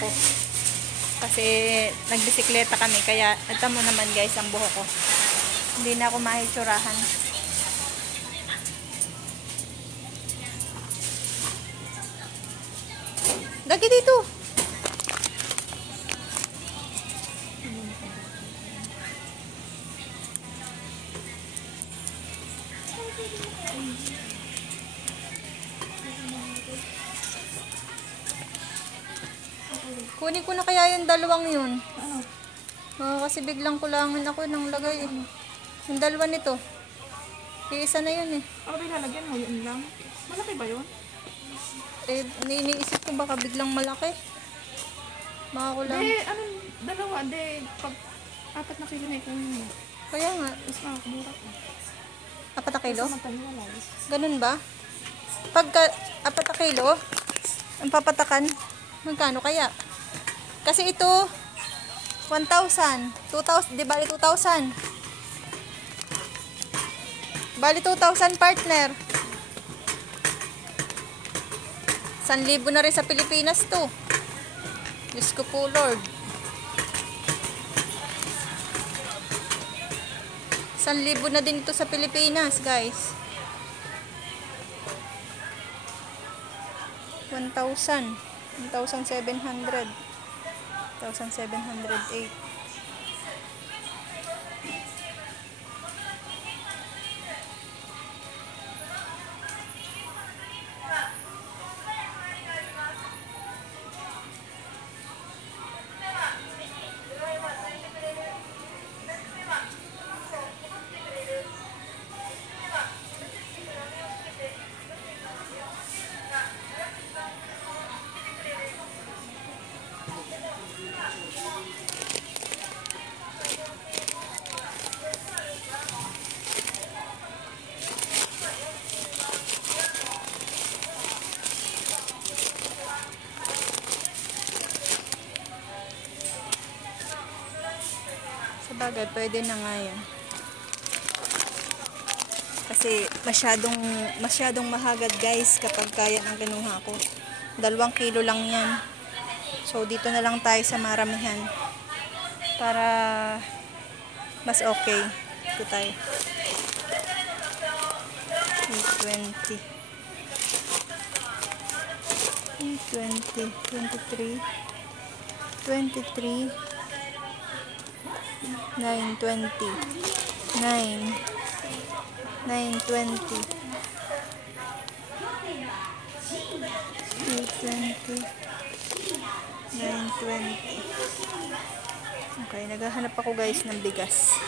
ko. Kasi nagbisikleta kami. Kaya ito mo naman guys ang buhok ko. Hindi na ako mahitsurahan. Lagi dito. Kunin ko na kaya yung dalawang yun. Kasi biglang kulangan ako ng lagay. Yung dalawa nito. Iisa na yun eh. Ako lalagyan mo yun lang. Malaki ba yun? Eh, iniisip ko baka biglang malaki. Baka kulang. Dalawa. Pag 4 na kilo na ikunin mo. Kaya nga. Mas makakamura ko. 4 na kilo? Mas mataliwalay. Ganun ba? Pagka 4 na kilo, ang papatakan, magkano kaya? Kasi ito, 1,000. 2,000, di bali 2,000. Bali 2,000 partner. 1,000 na rin sa Pilipinas to. Diyos ko po, Lord. 1,000 na din ito sa Pilipinas, guys. 1,000. 1,700. 1,708. Sabagay, pwede na nga yan. Kasi masyadong mahagad guys kapag kaya ng kinuha ko. 2 kilo lang yan. So dito na lang tayo sa maramihan. Para mas okay. Dito tayo. 20. 23. 920. 920. 920. Okay, naghahanap ako guys ng bigas.